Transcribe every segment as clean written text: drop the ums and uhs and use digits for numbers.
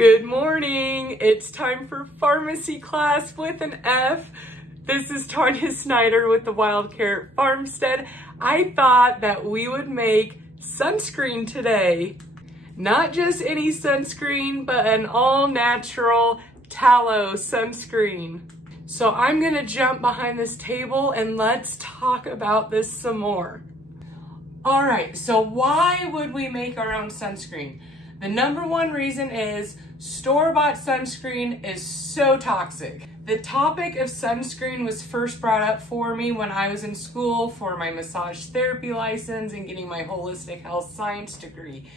Good morning. It's time for pharmacy class with an F. This is Tanya Snyder with the Wild Carrot Farmstead. I thought that we would make sunscreen today. Not just any sunscreen, but an all-natural tallow sunscreen. So I'm gonna jump behind this table and let's talk about this some more. All right, so why would we make our own sunscreen? The number one reason is store-bought sunscreen is so toxic. The topic of sunscreen was first brought up for me when I was in school for my massage therapy license and getting my holistic health science degree.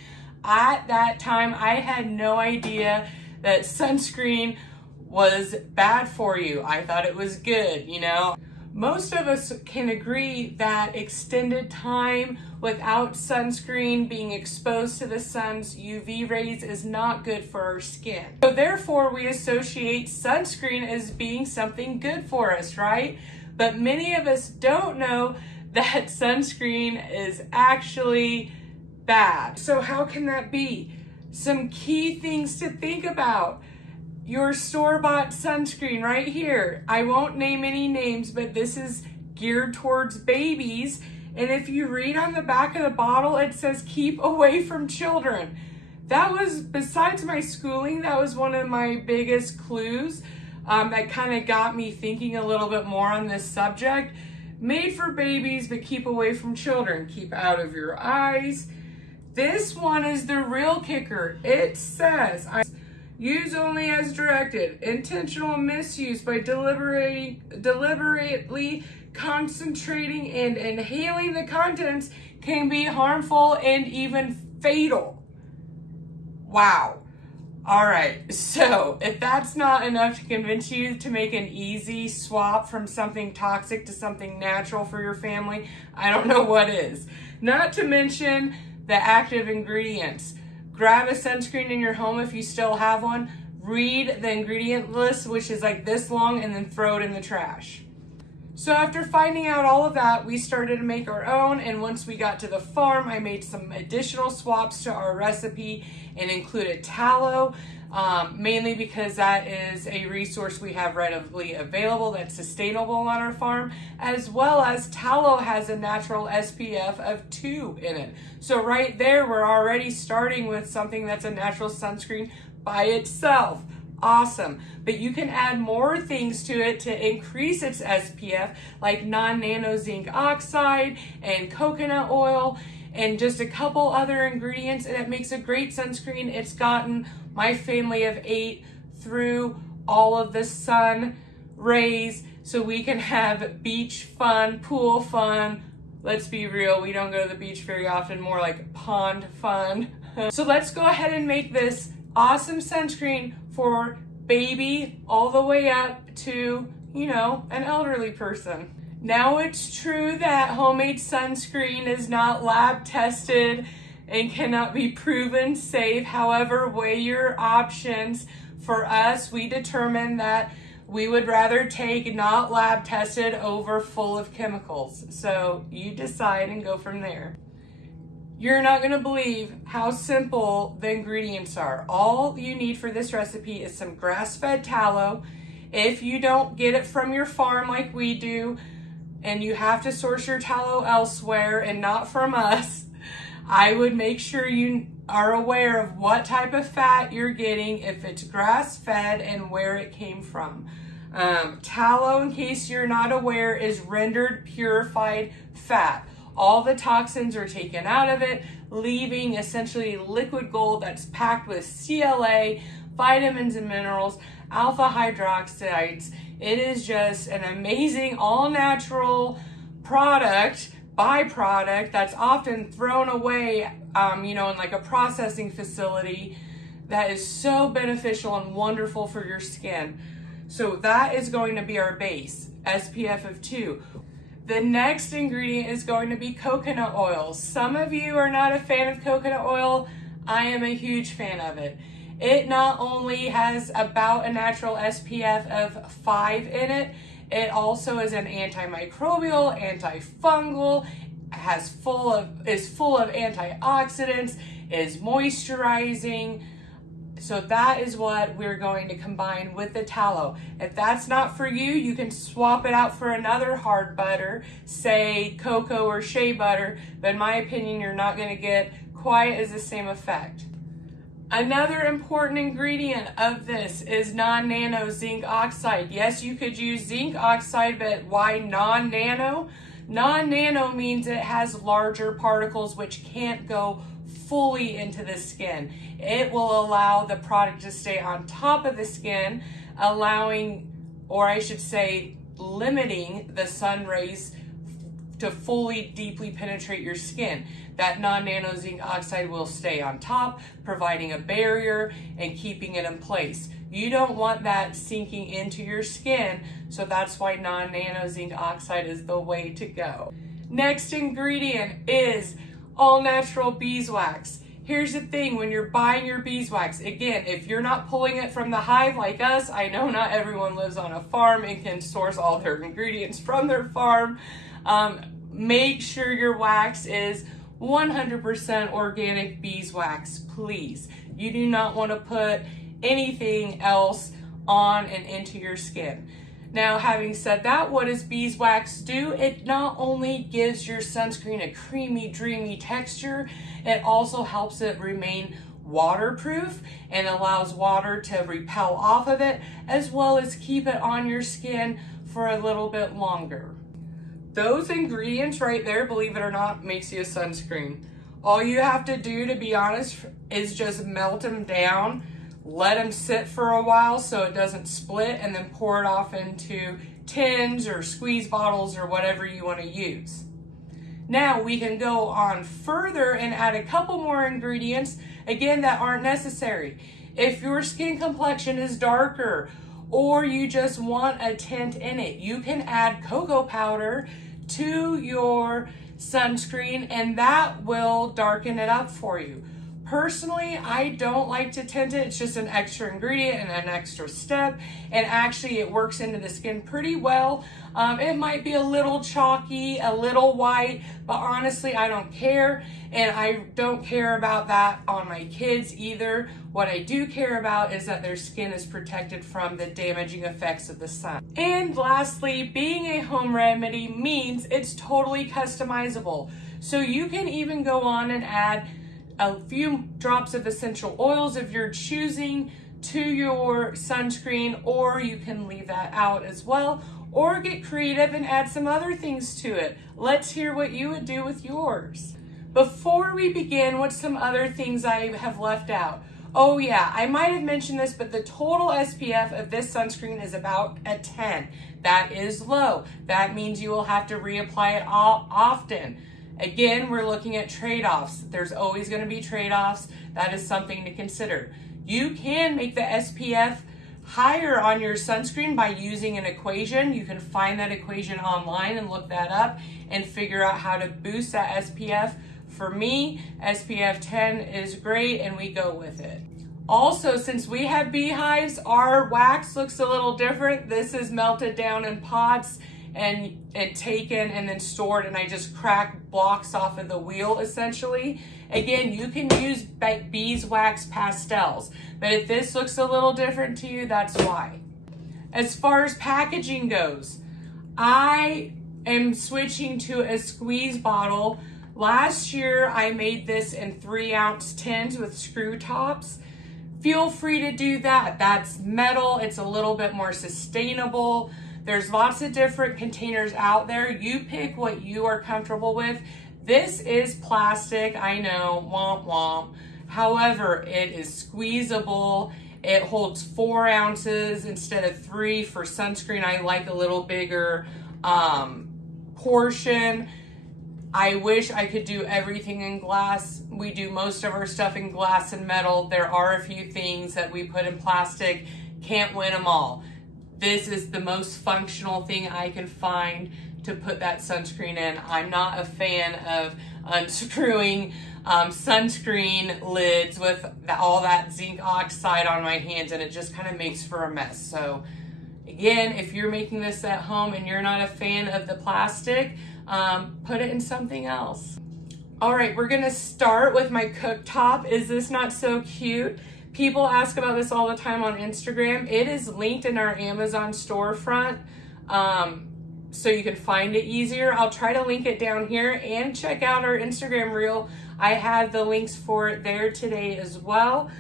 At that time, I had no idea that sunscreen was bad for you. I thought it was good, you know. Most of us can agree that extended time without sunscreen, being exposed to the sun's UV rays, is not good for our skin. So therefore, we associate sunscreen as being something good for us, right? But many of us don't know that sunscreen is actually bad. So how can that be? Some key things to think about. Your store-bought sunscreen right here. I won't name any names, but this is geared towards babies. And if you read on the back of the bottle, it says keep away from children. That was, besides my schooling, that was one of my biggest clues that kind of got me thinking a little bit more on this subject. Made for babies, but keep away from children. Keep out of your eyes. This one is the real kicker. It says, use only as directed. Intentional misuse by deliberately concentrating and inhaling the contents can be harmful and even fatal. Wow. All right, so if that's not enough to convince you to make an easy swap from something toxic to something natural for your family, I don't know what is. Not to mention the active ingredients. Grab a sunscreen in your home if you still have one. Read the ingredient list, which is like this long, and then throw it in the trash. So after finding out all of that, we started to make our own, and once we got to the farm, I made some additional swaps to our recipe and included tallow, mainly because that is a resource we have readily available that's sustainable on our farm, as well as tallow has a natural SPF of 2 in it. So right there, we're already starting with something that's a natural sunscreen by itself. Awesome. But you can add more things to it to increase its SPF, like non-nano zinc oxide and coconut oil and just a couple other ingredients, and it makes a great sunscreen. It's gotten my family of 8 through all of the sun rays so we can have beach fun, pool fun. Let's be real, we don't go to the beach very often, more like pond fun. So let's go ahead and make this awesome sunscreen for baby all the way up to, you know, an elderly person. Now it's true that homemade sunscreen is not lab tested and cannot be proven safe. However, weigh your options. For us, we determined that we would rather take not lab tested over full of chemicals. So you decide and go from there. You're not gonna believe how simple the ingredients are. All you need for this recipe is some grass-fed tallow. If you don't get it from your farm like we do, and you have to source your tallow elsewhere and not from us, I would make sure you are aware of what type of fat you're getting, if it's grass-fed, and where it came from. Tallow, in case you're not aware, is rendered purified fat. All the toxins are taken out of it, leaving essentially liquid gold that's packed with CLA, vitamins and minerals, alpha hydroxides. It is just an amazing all-natural byproduct that's often thrown away, you know, in like a processing facility, that is so beneficial and wonderful for your skin. So that is going to be our base, SPF of 2. The next ingredient is going to be coconut oil. Some of you are not a fan of coconut oil. I am a huge fan of it. It not only has about a natural SPF of 5 in it, it also is an antimicrobial, antifungal, is full of antioxidants, is moisturizing, So that is what we're going to combine with the tallow. If that's not for you, you can swap it out for another hard butter, say cocoa or shea butter, but in my opinion, you're not gonna get quite as the same effect. Another important ingredient of this is non-nano zinc oxide. Yes, you could use zinc oxide, but why non-nano? Non-nano means it has larger particles which can't go fully into the skin. It will allow the product to stay on top of the skin, allowing, or I should say, limiting the sun rays to fully deeply penetrate your skin. That non-nano zinc oxide will stay on top, providing a barrier and keeping it in place. You don't want that sinking into your skin, so that's why non-nano zinc oxide is the way to go. Next ingredient is all natural beeswax. Here's the thing, when you're buying your beeswax, again, if you're not pulling it from the hive like us, I know not everyone lives on a farm and can source all their ingredients from their farm, make sure your wax is 100% organic beeswax, please. You do not want to put anything else on and into your skin. Now, having said that, what does beeswax do? It not only gives your sunscreen a creamy, dreamy texture, it also helps it remain waterproof and allows water to repel off of it, as well as keep it on your skin for a little bit longer. Those ingredients right there, believe it or not, makes you a sunscreen. All you have to do, to be honest, is just melt them down, let them sit for a while so it doesn't split, and then pour it off into tins or squeeze bottles or whatever you want to use. Now we can go on further and add a couple more ingredients, again, that aren't necessary. If your skin complexion is darker or you just want a tint in it, you can add cocoa powder to your sunscreen and that will darken it up for you. Personally, I don't like to tint it. It's just an extra ingredient and an extra step, and actually it works into the skin pretty well. It might be a little chalky, a little white, but honestly, I don't care, and I don't care about that on my kids either. What I do care about is that their skin is protected from the damaging effects of the sun. And lastly, being a home remedy means it's totally customizable. So you can even go on and add a few drops of essential oils if you're choosing to your sunscreen, or you can leave that out as well, or get creative and add some other things to it. Let's hear what you would do with yours. Before we begin, what's some other things I have left out? Oh yeah, I might have mentioned this, but the total SPF of this sunscreen is about a 10. That is low. That means you will have to reapply it often. Again, we're looking at trade-offs. There's always going to be trade-offs. That is something to consider. You can make the SPF higher on your sunscreen by using an equation. You can find that equation online and look that up and figure out how to boost that SPF. For me, SPF 10 is great and we go with it. Also, since we have beehives, our wax looks a little different. This is melted down in pots and taken and then stored, and I just crack blocks off of the wheel essentially. Again, you can use beeswax pastels, but if this looks a little different to you, that's why. As far as packaging goes, I am switching to a squeeze bottle. Last year, I made this in 3-ounce tins with screw tops. Feel free to do that. That's metal, it's a little bit more sustainable. There's lots of different containers out there. You pick what you are comfortable with. This is plastic, I know, womp womp. However, it is squeezable. It holds 4 ounces instead of 3 for sunscreen. I like a little bigger portion. I wish I could do everything in glass. We do most of our stuff in glass and metal. There are a few things that we put in plastic. Can't win them all. This is the most functional thing I can find to put that sunscreen in. I'm not a fan of unscrewing sunscreen lids with all that zinc oxide on my hands, and it just kind of makes for a mess. So again, if you're making this at home and you're not a fan of the plastic, put it in something else. All right, we're gonna start with my cooktop. Is this not so cute? People ask about this all the time on Instagram. It is linked in our Amazon storefront, so you can find it easier. I'll try to link it down here, and check out our Instagram reel. I had the links for it there today as well.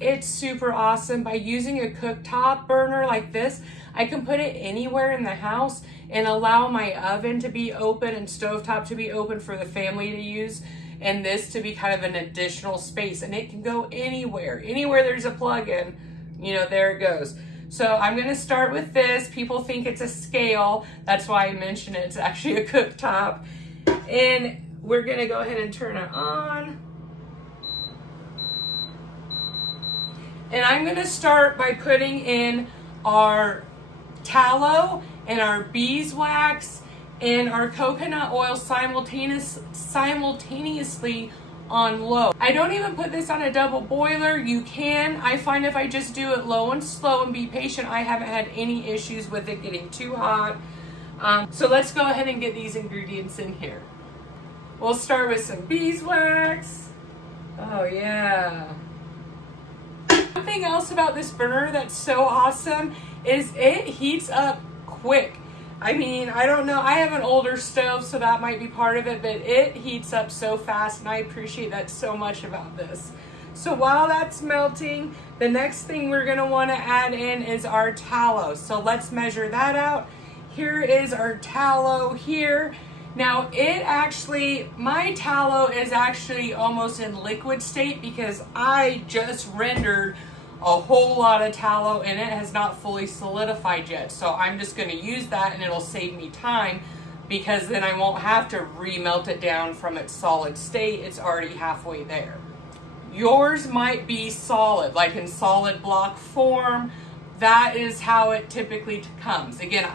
It's super awesome. By using a cooktop burner like this, I can put it anywhere in the house and allow my oven to be open and stovetop to be open for the family to use, and this to be kind of an additional space. And it can go anywhere. Anywhere there's a plug-in, you know, there it goes. So I'm gonna start with this. People think it's a scale. That's why I mentioned it. It's actually a cooktop. And we're gonna go ahead and turn it on. And I'm gonna start by putting in our tallow and our beeswax and our coconut oil simultaneously on low. I don't even put this on a double boiler. You can. I find if I just do it low and slow and be patient, I haven't had any issues with it getting too hot. So let's go ahead and get these ingredients in here. We'll start with some beeswax. Oh yeah. Something else about this burner that's so awesome is it heats up quick. I mean, I don't know, I have an older stove, so that might be part of it, but it heats up so fast, and I appreciate that so much about this. So while that's melting, the next thing we're gonna wanna add in is our tallow. So let's measure that out. Here is our tallow here. Now my tallow is actually almost in liquid state because I just rendered a whole lot of tallow and it has not fully solidified yet. So I'm just gonna use that, and it'll save me time because then I won't have to remelt it down from its solid state. It's already halfway there. Yours might be solid, like in solid block form. That is how it typically comes. Again,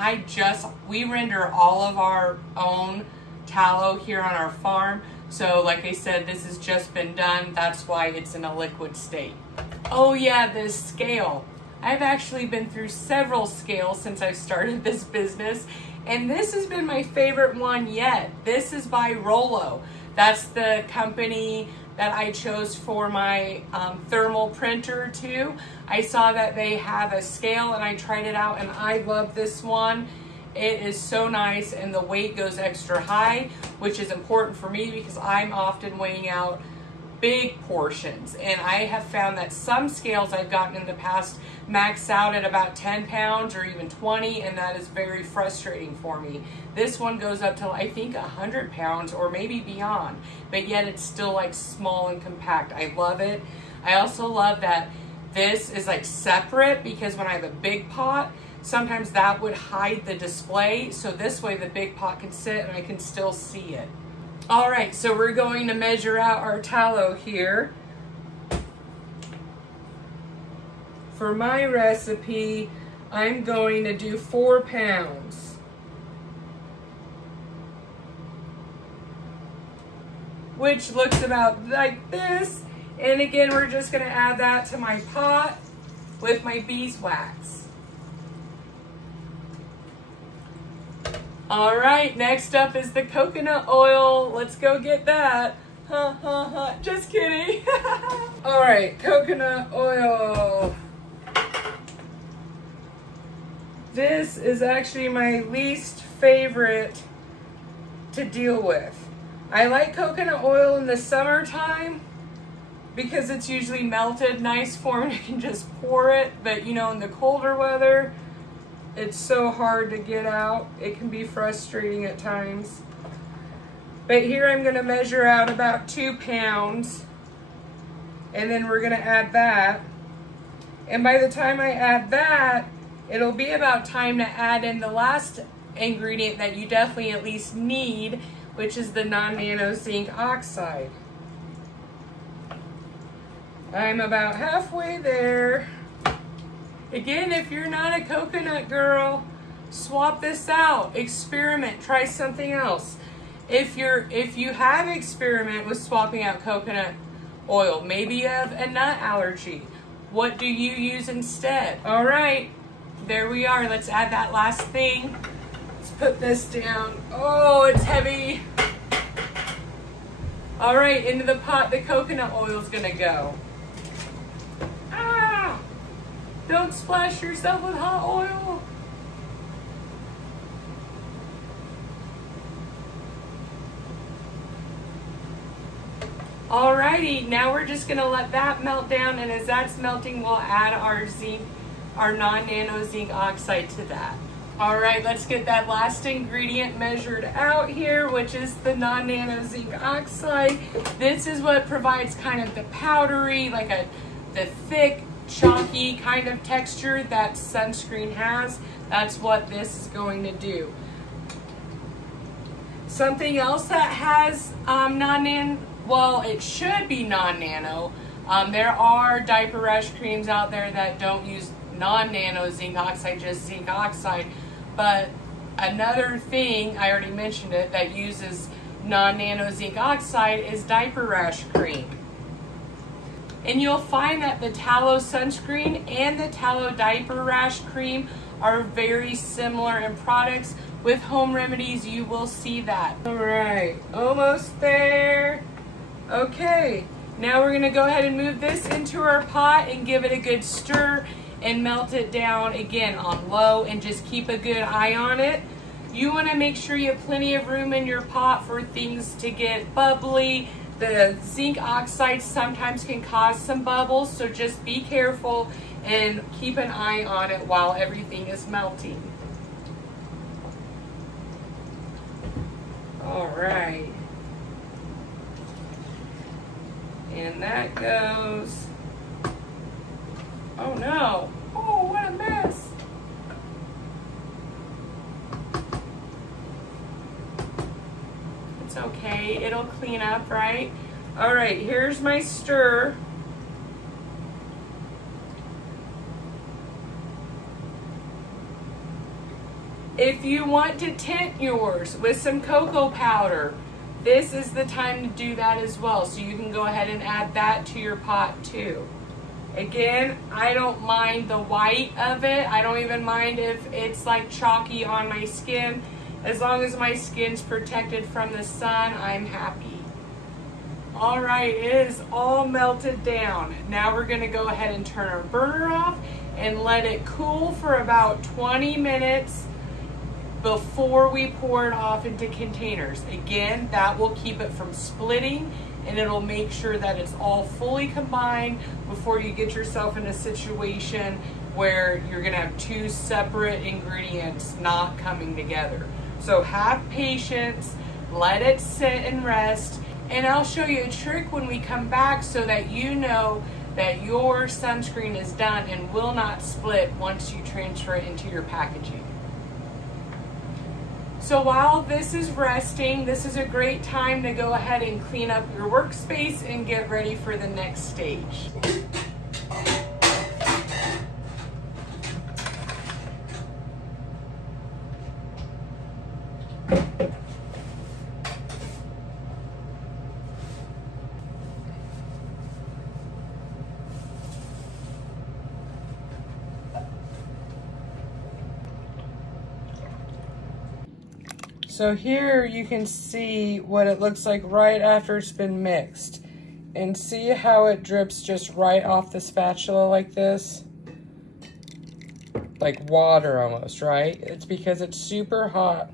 we render all of our own tallow here on our farm. So like I said, this has just been done. That's why it's in a liquid state. Oh yeah, this scale. I've actually been through several scales since I've started this business, and this has been my favorite one yet. This is by Rollo. That's the company that I chose for my thermal printer too. I saw that they have a scale and I tried it out, and I love this one. It is so nice, and the weight goes extra high, which is important for me because I'm often weighing out big portions. And I have found that some scales I've gotten in the past max out at about 10 pounds or even 20, and that is very frustrating for me. This one goes up to, I think, 100 pounds or maybe beyond, but yet it's still like small and compact. I love it. I also love that this is like separate, because when I have a big pot, sometimes that would hide the display. So this way the big pot can sit and I can still see it. All right, so we're going to measure out our tallow here. For my recipe, I'm going to do 4 pounds. Which looks about like this. And again, we're just gonna add that to my pot with my beeswax. All right, next up is the coconut oil. Let's go get that. Just kidding. All right, coconut oil. This is actually my least favorite to deal with. I like coconut oil in the summertime because it's usually melted nice for me. I can just pour it, but you know, in the colder weather, it's so hard to get out. It can be frustrating at times. But here I'm gonna measure out about 2 pounds, and then we're gonna add that. And by the time I add that, it'll be about time to add in the last ingredient that you definitely at least need, which is the non-nano zinc oxide. I'm about halfway there. Again, if you're not a coconut girl, swap this out, experiment, try something else. If you have experiment with swapping out coconut oil, maybe you have a nut allergy, what do you use instead? All right, there we are. Let's add that last thing. Let's put this down. Oh, it's heavy. All right, into the pot the coconut oil is gonna go. Don't splash yourself with hot oil. Alrighty, now we're just gonna let that melt down, and as that's melting, we'll add our zinc, our non-nano zinc oxide to that. All right, let's get that last ingredient measured out here, which is the non-nano zinc oxide. This is what provides kind of the powdery, like the thick, chalky kind of texture that sunscreen has. That's what this is going to do. Something else that has non-nano, well, it should be non-nano. There are diaper rash creams out there that don't use non-nano zinc oxide, just zinc oxide. But another thing, I already mentioned it, that uses non-nano zinc oxide is diaper rash cream. And you'll find that the tallow sunscreen and the tallow diaper rash cream are very similar in products. With home remedies, you will see that. All right, almost there. Okay, now we're gonna go ahead and move this into our pot and give it a good stir and melt it down again on low, and just keep a good eye on it. You want to make sure you have plenty of room in your pot for things to get bubbly. The zinc oxide sometimes can cause some bubbles, so just be careful and keep an eye on it while everything is melting. All right. And that goes. Oh no. Oh, what a mess. It's okay. It'll clean up, right? All right, here's my stir. If you want to tint yours with some cocoa powder, this is the time to do that as well. So you can go ahead and add that to your pot too. Again, I don't mind the white of it. I don't even mind if it's like chalky on my skin. As long as my skin's protected from the sun, I'm happy. All right, it is all melted down. Now we're gonna go ahead and turn our burner off and let it cool for about 20 minutes before we pour it off into containers. Again, that will keep it from splitting, and it'll make sure that it's all fully combined before you get yourself in a situation where you're gonna have two separate ingredients not coming together. So have patience, let it sit and rest, and I'll show you a trick when we come back so that you know that your sunscreen is done and will not split once you transfer it into your packaging. So while this is resting, this is a great time to go ahead and clean up your workspace and get ready for the next stage. So here you can see what it looks like right after it's been mixed. And see how it drips just right off the spatula like this? Like water almost, right? It's because it's super hot.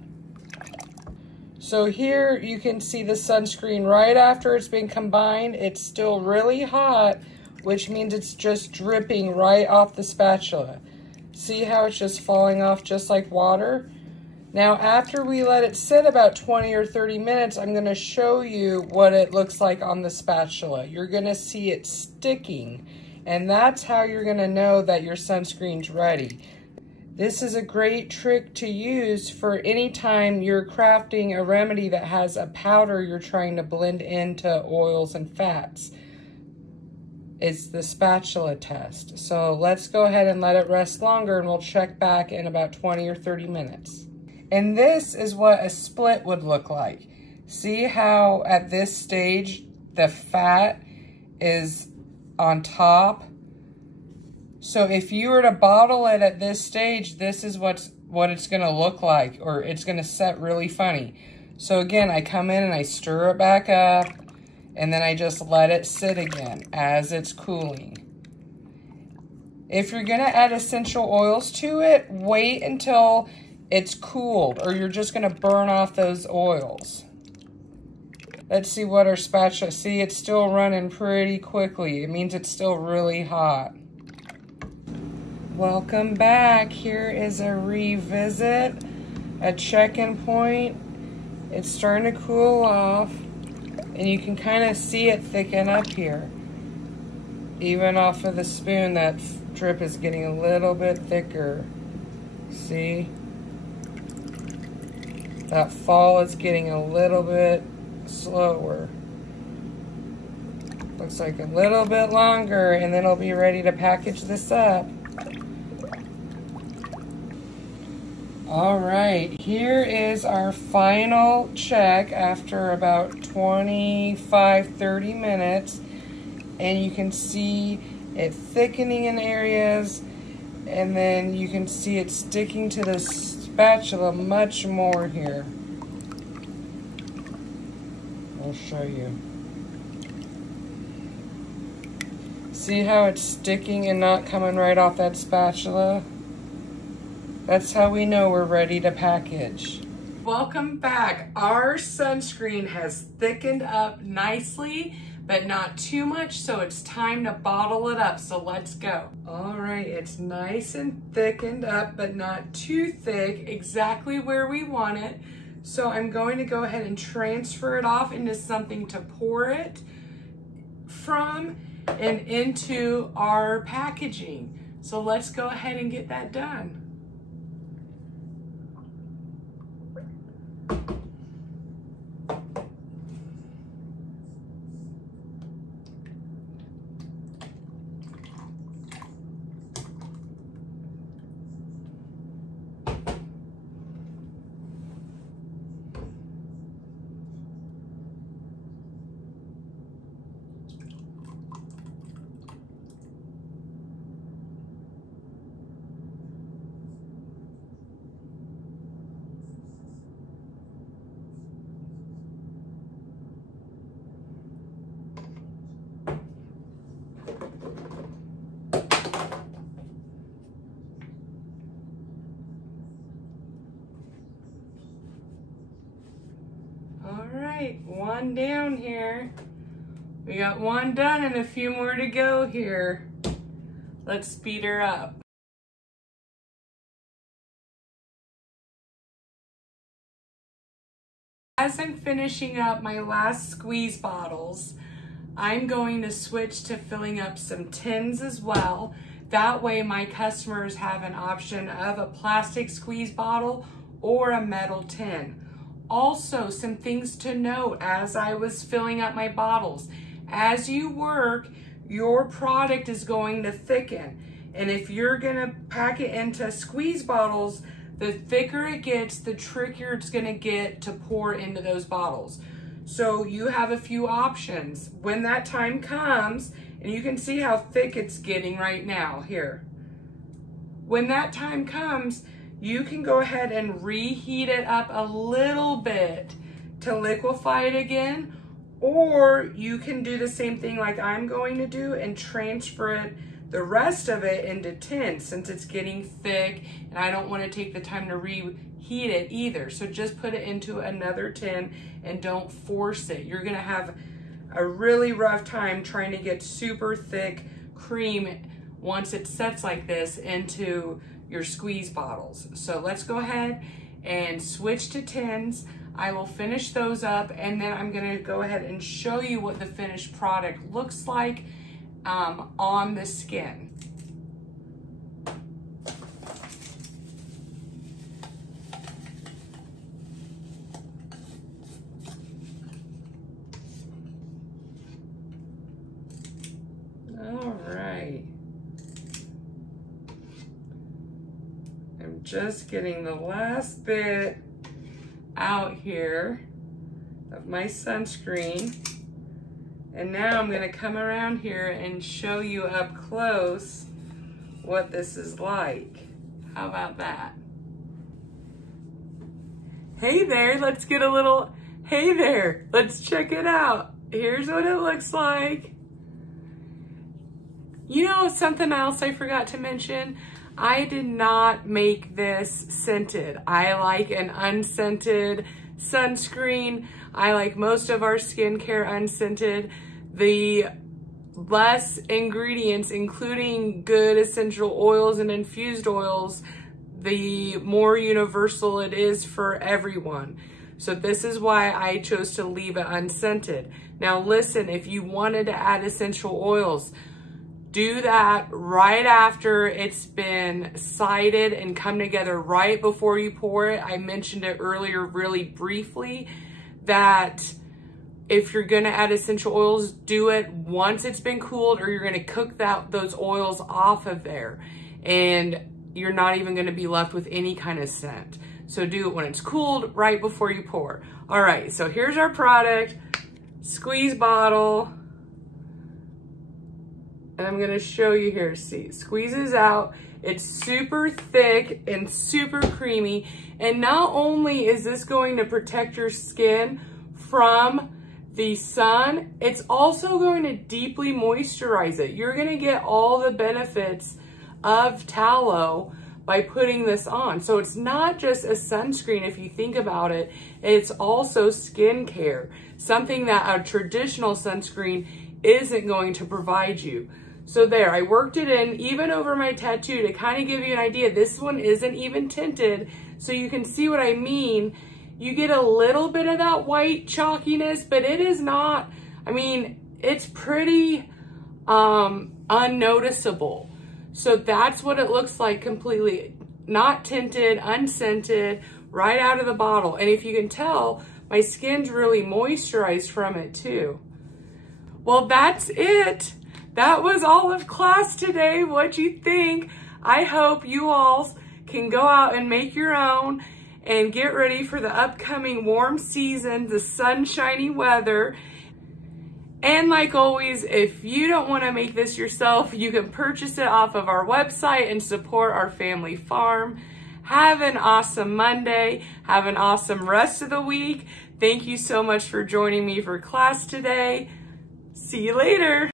So here you can see the sunscreen right after it's been combined. It's still really hot, which means it's just dripping right off the spatula. See how it's just falling off just like water? Now, after we let it sit about 20 or 30 minutes, I'm gonna show you what it looks like on the spatula. You're gonna see it sticking, and that's how you're gonna know that your sunscreen's ready. This is a great trick to use for any time you're crafting a remedy that has a powder you're trying to blend into oils and fats. It's the spatula test. So let's go ahead and let it rest longer, and we'll check back in about 20 or 30 minutes. And this is what a split would look like. See how at this stage, the fat is on top? So if you were to bottle it at this stage, this is what it's gonna look like, or it's gonna set really funny. So again, I come in and I stir it back up, and then I just let it sit again as it's cooling. If you're gonna add essential oils to it, wait until it's cooled or you're just gonna burn off those oils. Let's see what our spatula, see it's still running pretty quickly. It means it's still really hot. Welcome back. Here is a revisit, a check-in point. It's starting to cool off and you can kind of see it thicken up here. Even off of the spoon, that drip is getting a little bit thicker. See? That fall is getting a little bit slower. Looks like a little bit longer and then it'll be ready to package this up. All right, here is our final check after about 25-30 minutes. And you can see it thickening in areas, and then you can see it sticking to the spatula much more here. I'll show you. See how it's sticking and not coming right off that spatula? That's how we know we're ready to package. Welcome back. Our sunscreen has thickened up nicely, but not too much, so it's time to bottle it up, so let's go. All right, it's nice and thickened up, but not too thick, exactly where we want it. So I'm going to go ahead and transfer it off into something to pour it from and into our packaging. So let's go ahead and get that done. All right, one down here. We got one done and a few more to go here. Let's speed her up. As I'm finishing up my last squeeze bottles, I'm going to switch to filling up some tins as well. That way my customers have an option of a plastic squeeze bottle or a metal tin. Also, some things to note as I was filling up my bottles. As you work, your product is going to thicken. And if you're gonna pack it into squeeze bottles, the thicker it gets, the trickier it's gonna get to pour into those bottles. So you have a few options. When that time comes, and you can see how thick it's getting right now here. When that time comes, you can go ahead and reheat it up a little bit to liquefy it again, or you can do the same thing like I'm going to do and transfer it, the rest of it, into tin since it's getting thick and I don't want to take the time to reheat it either. So just put it into another tin and don't force it. You're gonna have a really rough time trying to get super thick cream once it sets like this into your squeeze bottles. So let's go ahead and switch to tins. I will finish those up and then I'm gonna go ahead and show you what the finished product looks like on the skin. All right. I'm just getting the last bit out here of my sunscreen. And now I'm gonna come around here and show you up close what this is like. How about that? Hey there, let's get a little, hey there, let's check it out. Here's what it looks like. You know, something else I forgot to mention, I did not make this scented. I like an unscented sunscreen. I like most of our skincare unscented. The less ingredients, including good essential oils and infused oils, the more universal it is for everyone. So this is why I chose to leave it unscented. Now listen, if you wanted to add essential oils, do that right after it's been sided and come together right before you pour it. I mentioned it earlier really briefly that if you're gonna add essential oils, do it once it's been cooled, or you're gonna cook those oils off of there and you're not even gonna be left with any kind of scent. So do it when it's cooled, right before you pour. All right, so here's our product, squeeze bottle. And I'm gonna show you here, see, it squeezes out. It's super thick and super creamy. And not only is this going to protect your skin from the sun, it's also going to deeply moisturize it. You're gonna get all the benefits of tallow by putting this on. So it's not just a sunscreen if you think about it, it's also skincare, something that a traditional sunscreen isn't going to provide you. So there, I worked it in even over my tattoo to kind of give you an idea. This one isn't even tinted, so you can see what I mean. You get a little bit of that white chalkiness, but it is not, I mean, it's pretty unnoticeable. So that's what it looks like, completely not tinted, unscented, right out of the bottle. And if you can tell, my skin's really moisturized from it too. Well, that's it. That was all of class today. What'd you think? I hope you all can go out and make your own and get ready for the upcoming warm season, the sunshiny weather. And like always, if you don't want to make this yourself, you can purchase it off of our website and support our family farm. Have an awesome Monday. Have an awesome rest of the week. Thank you so much for joining me for class today. See you later.